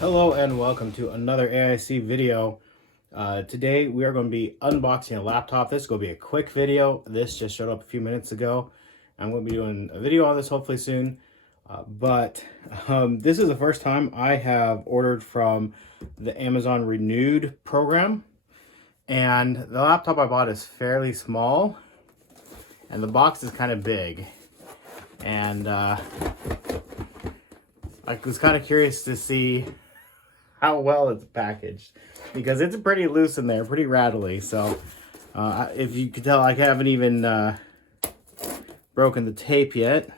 Hello and welcome to another AIC video. Today we are going to be unboxing a laptop. This is going to be a quick video. This just showed up a few minutes ago. I'm going to be doing a video on this hopefully soon. But this is the first time I have ordered from the Amazon Renewed program. And the laptop I bought is fairly small. And the box is kind of big. And I was kind of curious to see how well it's packaged, because it's pretty loose in there, pretty rattly. So if you could tell, I haven't even broken the tape yet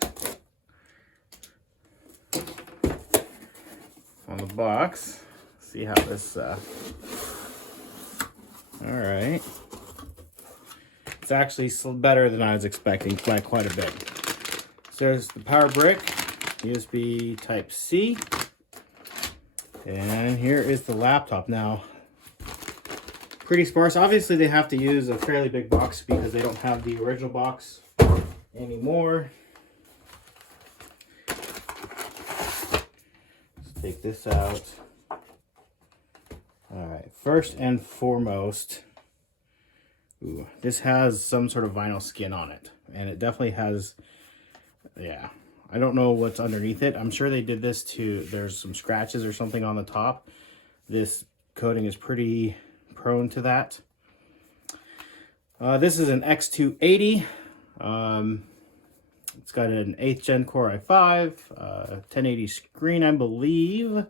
on the box. See how this all right, it's actually better than I was expecting by quite a bit. So there's the power brick, USB type C. And here is the laptop. Now, pretty sparse. Obviously, they have to use a fairly big box because they don't have the original box anymore. Let's take this out. All right, first and foremost, this has some sort of vinyl skin on it. And it definitely has, yeah. I don't know what's underneath it. I'm sure they did this there's some scratches or something on the top. This coating is pretty prone to that. This is an X280. It's got an 8th gen Core i5, 1080 screen, I believe,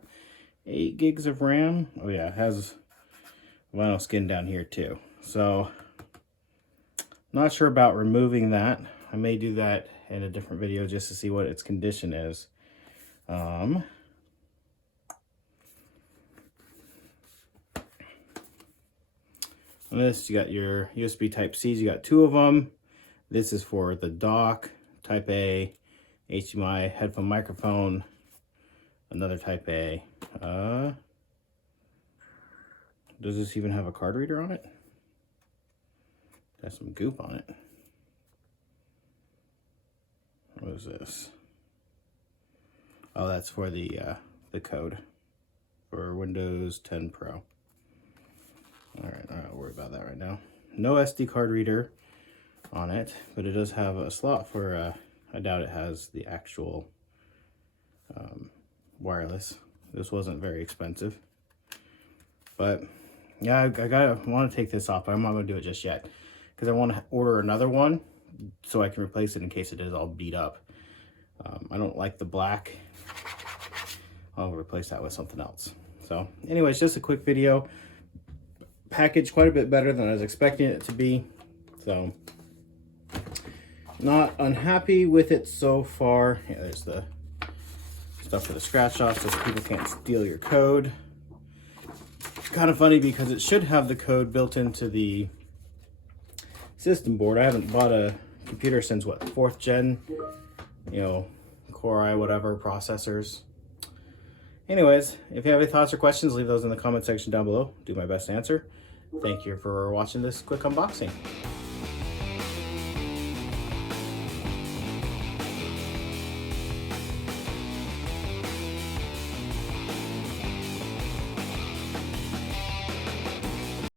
8 gigs of RAM. Oh yeah, it has vinyl skin down here too. So, not sure about removing that. I may do that in a different video just to see what its condition is. On this, you got your USB type C's. You got 2 of them. This is for the dock, type A, HDMI, headphone microphone, another type A. Does this even have a card reader on it? Got some goop on it. What is this? Oh, that's for the code for Windows 10 Pro. All right, I'm not worried about that right now. No SD card reader on it, but it does have a slot for, I doubt it has the actual wireless. This wasn't very expensive. But yeah, I want to take this off, but I'm not going to do it just yet because I want to order another one so I can replace it in case it is all beat up. I don't like the black. I'll replace that with something else. So anyways, just a quick video. Packaged quite a bit better than I was expecting it to be. So not unhappy with it so far. Yeah, there's the stuff for the scratch off so people can't steal your code. It's kind of funny because it should have the code built into the system board. I haven't bought a computer since what, 4th gen, you know, Core i whatever processors. Anyways, if you have any thoughts or questions, leave those in the comment section down below. Do my best to answer. Thank you for watching this quick unboxing.